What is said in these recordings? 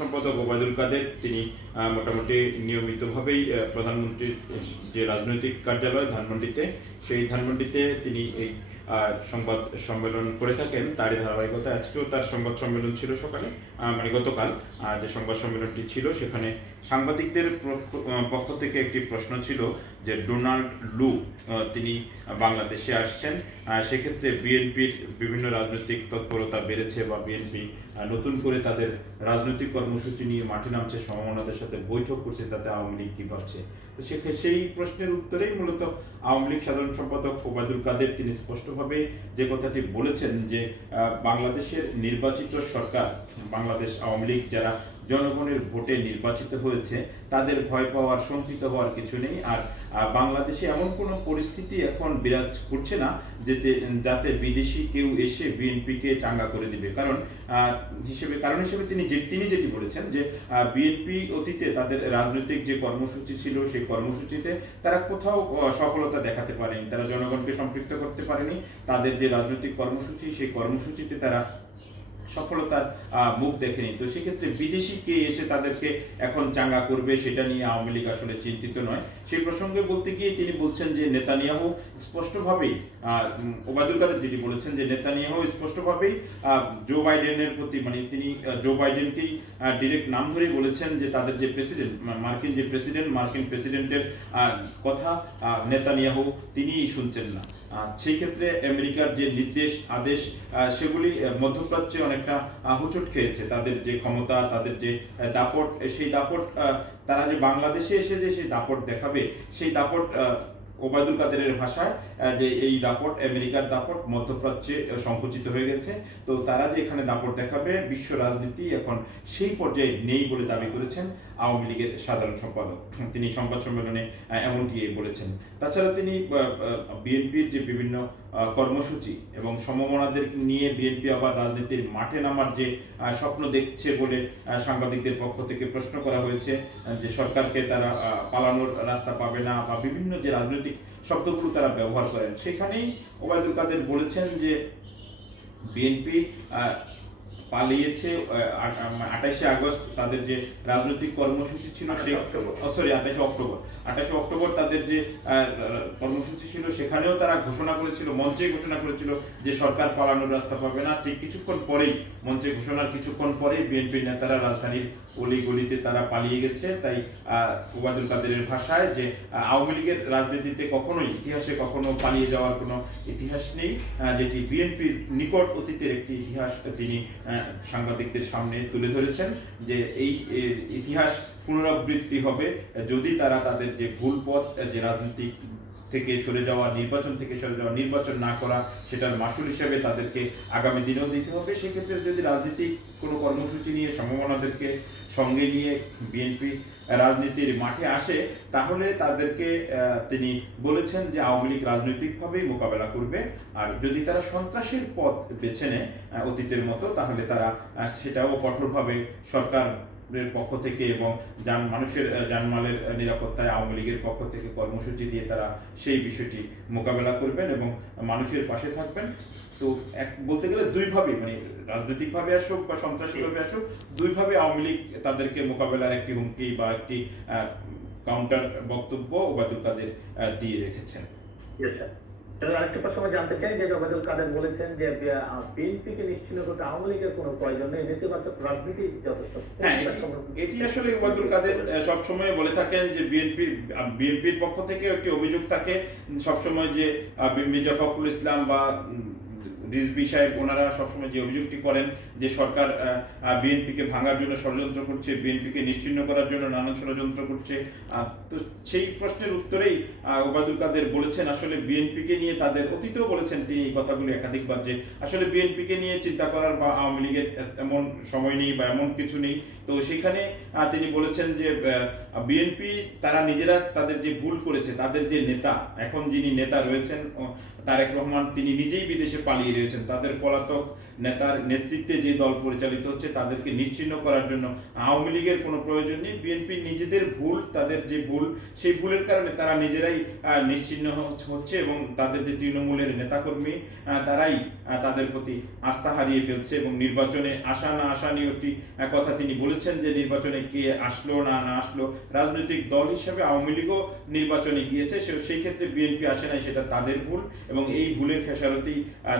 সম্পাদক ওবায়দুল কাদের তিনি মোটামুটি নিয়মিতভাবেই প্রধানমন্ত্রীর যে রাজনৈতিক কার্যালয় ধানমন্ডিতে, সেই ধানমন্ডিতে তিনি এই সংবাদ সম্মেলন করে থাকেন। তারই ধারাবাহিকতায় আজকেও তার সংবাদ সম্মেলন ছিল সকালে, মানে গতকাল যে সংবাদ সম্মেলনটি ছিল সেখানে সাংবাদিকদের পক্ষ থেকে একটি প্রশ্ন ছিল যে ডোনাল্ড লু তিনি বাংলাদেশে আসছেন, সেক্ষেত্রে বিএনপির বিভিন্ন রাজনৈতিক তৎপরতা বেড়েছে বা বিএনপি নতুন করে তাদের রাজনৈতিক কর্মসূচি নিয়ে মাঠে নামছে, সমমনাদের সাথে বৈঠক করছে, তাতে আওয়ামী লীগ কী ভাবছে। তো সেই প্রশ্নের উত্তরেই মূলত আওয়ামী লীগ সাধারণ সম্পাদক ওবায়দুল কাদের তিনি স্পষ্টভাবে যে কথাটি বলেছেন যে বাংলাদেশের নির্বাচিত সরকার, বাংলাদেশ আওয়ামী লীগ যারা জনগণের ভোটে নির্বাচিত হয়েছে তাদের ভয় পাওয়ার, শঙ্কিত হওয়ার কিছু নেই। আর বাংলাদেশে এমন কোনো পরিস্থিতি এখন বিরাজ করছে না যাতে বিদেশি কেউ এসে বিএনপিকে চাঙ্গা করে দিবে। কারণ হিসেবে তিনি যেটি বলেছেন যে বিএনপি অতীতে তাদের রাজনৈতিক যে কর্মসূচি ছিল সেই কর্মসূচিতে তারা কোথাও সফলতা দেখাতে পারেনি, তারা জনগণকে সম্পৃক্ত করতে পারেনি। তাদের যে রাজনৈতিক কর্মসূচি সেই কর্মসূচিতে তারা সফলতার মুখ দেখেনি। তো সেক্ষেত্রে বিদেশি কে এসে তাদেরকে এখন চাঙ্গা করবে সেটা নিয়ে আওয়ামী লীগ আসলে চিন্তিত নয়। সেই প্রসঙ্গে বলতে গিয়ে তিনি বলছেন যে নেতানিয়াহু স্পষ্টভাবেই, ওবায়দুল কাদের যেটি বলেছেন যে নেতানিয়াহু স্পষ্টভাবেই জো বাইডেনের প্রতি, মানে তিনি জো বাইডেনকেই ডিরেক্ট নাম ধরেই বলেছেন যে তাদের যে প্রেসিডেন্ট, মার্কিন প্রেসিডেন্টের কথা নেতানিয়াহু তিনিই শুনছেন না। সেই ক্ষেত্রে আমেরিকার যে নির্দেশ আদেশ সেগুলি মধ্যপ্রাচ্যে অনেকটা হুচট খেয়েছে। তাদের যে ক্ষমতা, তাদের যে দাপট, সেই দাপট তারা যে বাংলাদেশে এসে যে সেই দাপট দেখাবে, সেই দাপট ওবায়দুল কাদেরের ভাষায় যে এই দাপট, আমেরিকার দাপট মধ্যপ্রাচ্যে সংকুচিত হয়ে গেছে। তো তারা যে এখানে দাপট দেখাবে, বিশ্ব রাজনীতি এখন সেই পর্যায়ে নেই বলে দাবি করেছেন আওয়ামী লীগের সাধারণ সম্পাদক। তিনি সংবাদ সম্মেলনে এমনটি বলেছেন। তাছাড়া তিনি বিএনপির যে বিভিন্ন কর্মসূচি এবং সমমনাদের নিয়ে বিএনপি আবার রাজনীতির মাঠে নামার যে স্বপ্ন দেখছে বলে সাংবাদিকদের পক্ষ থেকে প্রশ্ন করা হয়েছে, যে সরকারকে তারা পালানোর রাস্তা পাবে না বা বিভিন্ন যে রাজনৈতিক শব্দগুলো তারা ব্যবহার করেন, সেখানেই ওবায়দুল কাদের বলেছেন যে বিএনপি পালিয়েছে। 28শে আগস্ট তাদের যে রাজনৈতিক কর্মসূচি ছিল, সেই 28শে অক্টোবর তাদের যে কর্মসূচি ছিল সেখানেও তারা মঞ্চে ঘোষণা করেছিল যে সরকার পালানোর রাস্তা পাবে না। ঠিক মঞ্চে ঘোষণার কিছুক্ষণ পরেই বিএনপির নেতারা রাজধানীর অলিগলিতে তারা পালিয়ে গেছে। তাই ওবায়দুল কাদেরের ভাষায় যে আওয়ামী লীগের রাজনীতিতে ইতিহাসে কখনো পালিয়ে যাওয়ার কোনো ইতিহাস নেই, যেটি বিএনপির নিকট অতীতের একটি ইতিহাস তিনি সাংবাদিকদের সামনে তুলে ধরেছেন যে এই ইতিহাস পুনরাবৃত্তি হবে যদি তারা তাদের যে ভুল পথ, যে রাজনীতিক থেকে সরে যাওয়া, নির্বাচন না করা, সেটার মাসুল হিসেবে তাদেরকে আগামী দিনেও দিতে হবে। সেক্ষেত্রে যদি রাজনীতিক কোনো কর্মসূচি নিয়ে সমমনাদেরকে সঙ্গে নিয়ে বিএনপি রাজনীতির মাঠে আসে, তাহলে তাদেরকে তিনি বলেছেন যে আওয়ামী লীগ রাজনৈতিকভাবেই মোকাবেলা করবে। আর যদি তারা সন্ত্রাসের পথ বেছে নেয় অতীতের মতো, তাহলে তারা সেটাও কঠোরভাবে সরকারের পক্ষ থেকে এবং মানুষের জানমালের নিরাপত্তায় আওয়ামী লীগের পক্ষ থেকে কর্মসূচি দিয়ে তারা সেই বিষয়টি মোকাবেলা করবেন এবং মানুষের পাশে থাকবেন। তো বলতে গেলে দুইভাবে, মানে রাজনৈতিকভাবে আসুক বা সন্ত্রাসীভাবে আসুক, দুইভাবে আওয়ামী লীগ তাদেরকে মোকাবেলার একটি হুমকি বা একটি কাউন্টার বক্তব্য ওবায়দুল কাদের দিয়ে রেখেছেন। আরেকটা প্রশ্ন জানতে চাই যে ওবায়দুল কাদের বলেছেন যে বিএনপিকে নিশ্চিহ্ন করতে আওয়ামী লীগের কোনো প্রয়োজন নেই, নেতিবাচক রাজনীতি যথেষ্ট। হ্যাঁ, এটি আসলে ওবায়দুল কাদের সবসময় বলে থাকেন যে বিএনপির পক্ষ থেকে একটি অভিযোগ থাকে সবসময় যে মির্জা ফখরুল ইসলাম বা রিজভী সাহেব ওনারা সবসময় যে অভিযোগটি করেন যে সরকার বিএনপিকে ভাঙার জন্য ষড়যন্ত্র করছে, বিএনপিকে নিশ্চিহ্ন করার জন্য নানান ষড়যন্ত্র করছে। তো সেই প্রশ্নের উত্তরেই ওবায়দুল কাদের বলেছেন আসলে বিএনপিকে নিয়ে তাদের অতীতেও বলেছেন তিনি এই কথাগুলো একাধিকবার যে আসলে বিএনপিকে নিয়ে চিন্তা করার বা আওয়ামী লীগের এমন সময় নেই বা এমন কিছু নেই। তো সেখানে তিনি বলেছেন যে বিএনপি তারা নিজেরা তাদের যে ভুল করেছে, তাদের যে নেতা, এখন যিনি নেতা রয়েছেন তারেক রহমান তিনি নিজেই বিদেশে পালিয়ে রয়েছেন। তাদের পলাতক নেতার নেতৃত্বে যে দল পরিচালিত হচ্ছে তাদেরকে নিশ্চিহ্ন করার জন্য আওয়ামী লীগের কোনো প্রয়োজন নেই। বিএনপি নিজেদের ভুল, তাদের যে ভুল সেই ভুলের কারণে তারা নিজেরাই নিশ্চিহ্ন হচ্ছে এবং তাদের যে তৃণমূলের নেতাকর্মী তারাই তাদের প্রতি আস্থা হারিয়ে ফেলছে এবং নির্বাচনে আসা না আসা নিয়ে একটি কথা তিনি বলেছেন যে নির্বাচনে কে আসলো না আসলো, রাজনৈতিক দল হিসেবে আওয়ামী লীগও নির্বাচনে গিয়েছে, সেই ক্ষেত্রে বিএনপি আসে নাই, সেটা তাদের ভুল এবং এই ভুলের খেসারতি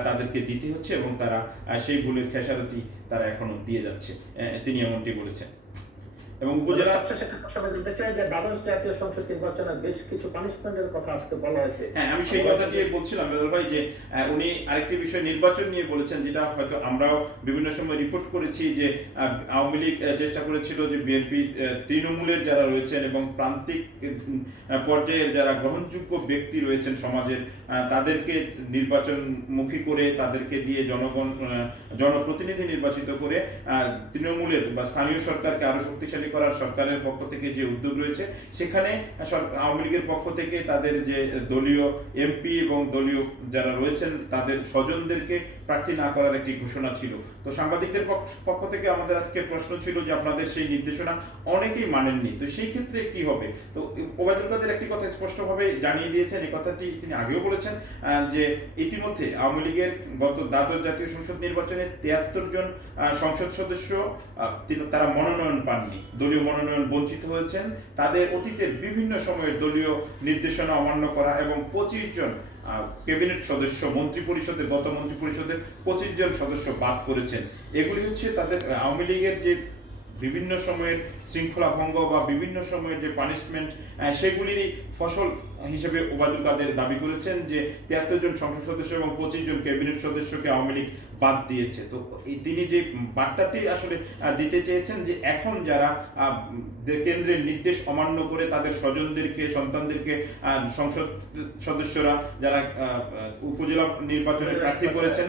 তাদেরকে দিতে হচ্ছে এবং তারা সেই ভুলের খেসারতি তারা এখনো দিয়ে যাচ্ছে, তিনি এমনটি বলেছেন। এবং উপজেলা সবশেষে একটা প্রশ্ন জানতে চাই যে দ্বাদশ জাতীয় সংসদ নির্বাচনে বেশ কিছু পানিশমেন্টের কথা আজকে বলা হয়েছে। হ্যাঁ, আমি সেই কথাটি বলছিলাম বেলাল ভাই যে উনি আরেকটি বিষয় নির্বাচন নিয়ে বলেছেন, যেটা হয়তো আমরাও বিভিন্ন সময় রিপোর্ট করেছি যে আওয়ামী লীগ চেষ্টা করেছিল যে বিএনপি তৃণমূলের যারা রয়েছেন এবং প্রান্তিক পর্যায়ের যারা গ্রহণযোগ্য ব্যক্তি রয়েছেন সমাজের, তাদেরকে নির্বাচনমুখী করে তাদেরকে দিয়ে জনপ্রতিনিধি নির্বাচিত করে তৃণমূলের বা স্থানীয় সরকারকে আরো শক্তিশালী করার সরকারের পক্ষ থেকে যে উদ্যোগ রয়েছে, সেখানে আওয়ামী লীগের পক্ষ থেকে তাদের যে দলীয় এমপি এবং দলীয় যারা রয়েছেন তাদের স্বজনদেরকে প্রার্থী না করার একটি ঘোষণা ছিল। তো সাংবাদিকদের পক্ষ থেকে আমাদের আজকে প্রশ্ন ছিল যে আপনাদের সেই নির্দেশনা অনেকেই মানেননি, তো সেই ক্ষেত্রে কি হবে? তো ওবায়দুল কাদের একটি কথা স্পষ্টভাবে জানিয়ে দিয়েছেন, এই কথাটি তিনি আগেও বলেছেন যে ইতিমধ্যে আওয়ামী লীগের গত দ্বাদশ জাতীয় সংসদ নির্বাচনে 73 জন সংসদ সদস্য তারা মনোনয়ন পাননি, দলীয় মনোনয়ন বঞ্চিত হয়েছেন। তাদের অতীতের বিভিন্ন সময়ের দলীয় নির্দেশনা অমান্য করা এবং 25 জন ক্যাবিনেট সদস্য গত মন্ত্রী পরিষদের 25 জন সদস্য বাদ করেছেন। এগুলি হচ্ছে তাদের আওয়ামী লীগের যে বিভিন্ন সময়ের শৃঙ্খলা ভঙ্গ বা বিভিন্ন সময়ের যে পানিশমেন্ট, সেগুলিরই ফসল হিসেবে ওবায়দুল কাদের দাবি করেছেন যে 73 জন সংসদ সদস্য এবং 25 জন ক্যাবিনেট সদস্যকে আওয়ামী লীগ বাদ দিয়েছে। তো তিনি যে বার্তাটি আসলে দিতে চেয়েছেন যে এখন যারা কেন্দ্রের নির্দেশ অমান্য করে তাদের স্বজনদেরকে, সন্তানদেরকে সংসদ সদস্যরা যারা উপজেলা নির্বাচনে প্রার্থী করেছেন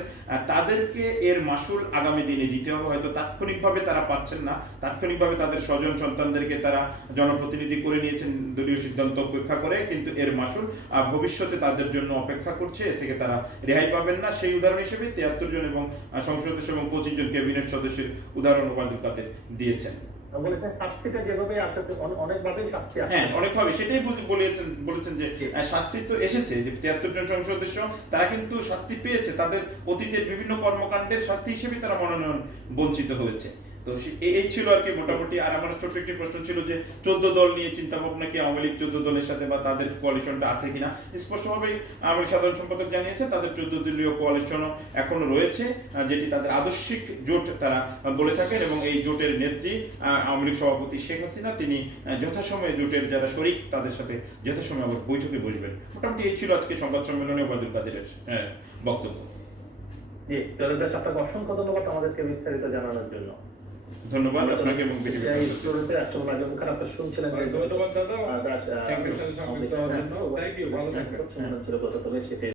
তাদেরকে এর মাসুল আগামী দিনে দিতে হবে। হয়তো তাৎক্ষণিকভাবে তারা পাচ্ছেন না, তাৎক্ষণিকভাবে তাদের স্বজন সন্তানদেরকে তারা জনপ্রতিনিধি করে নিয়েছেন দলীয় সিদ্ধান্ত উপেক্ষা করে, কিন্তু এর মাসুল ভবিষ্যতে তাদের জন্য অপেক্ষা করছে, এ থেকে তারা রেহাই পাবেন না। সেই উদাহরণ হিসেবে 73 জন এবং সংসদ সদস্য এবং 25 জন ক্যাবিনেট সদস্যের উদাহরণ ওবায়দুল কাদের দিয়েছেন। শাস্তিটা যেভাবে আসে অনেকভাবেই শাস্তি আছে, হ্যাঁ অনেকভাবে সেটাই বলেছেন যে শাস্তি তো এসেছে, যে 73 জন সংসদ সদস্য তারা কিন্তু শাস্তি পেয়েছে, তাদের অতীতের বিভিন্ন কর্মকাণ্ডের শাস্তি হিসেবে তারা মনোনয়ন বঞ্চিত হয়েছে। তো এই ছিল আর কি মোটামুটি। আর আমার ছোট্ট একটি প্রশ্ন ছিল যে 14 দল নিয়ে চিন্তা ভাবনা কি আওয়ামী লীগ 14 দলের সাথে বা তাদের কোয়ালিশনটা আছে কিনা। স্পষ্টভাবে আওয়ামী লীগ সাধারণ সম্পাদক জানিয়েছে তাদের 14 দলীয় কোয়ালিশনও এখনো রয়েছে, যেটি তাদের আদর্শিক জোট তারা বলে থাকেন এবং এই জোটের নেত্রী আওয়ামী লীগ সভাপতি শেখ হাসিনা, তিনি যথাসময়ে জোটের যারা শরিক তাদের সাথে যথাসময়ে আবার বৈঠকে বসবেন। মোটামুটি এই ছিল আজকে সংবাদ সম্মেলনে ওবায়দুল কাদেরের বক্তব্য। জি, আপনাকে অসংখ্য ধন্যবাদ আমাদেরকে বিস্তারিত জানানোর জন্য। ধন্যবাদ আপনাকে এবং শুনছিলেন। ধন্যবাদ দাদা। Thank you. ভালো থাকবেন। সেটাই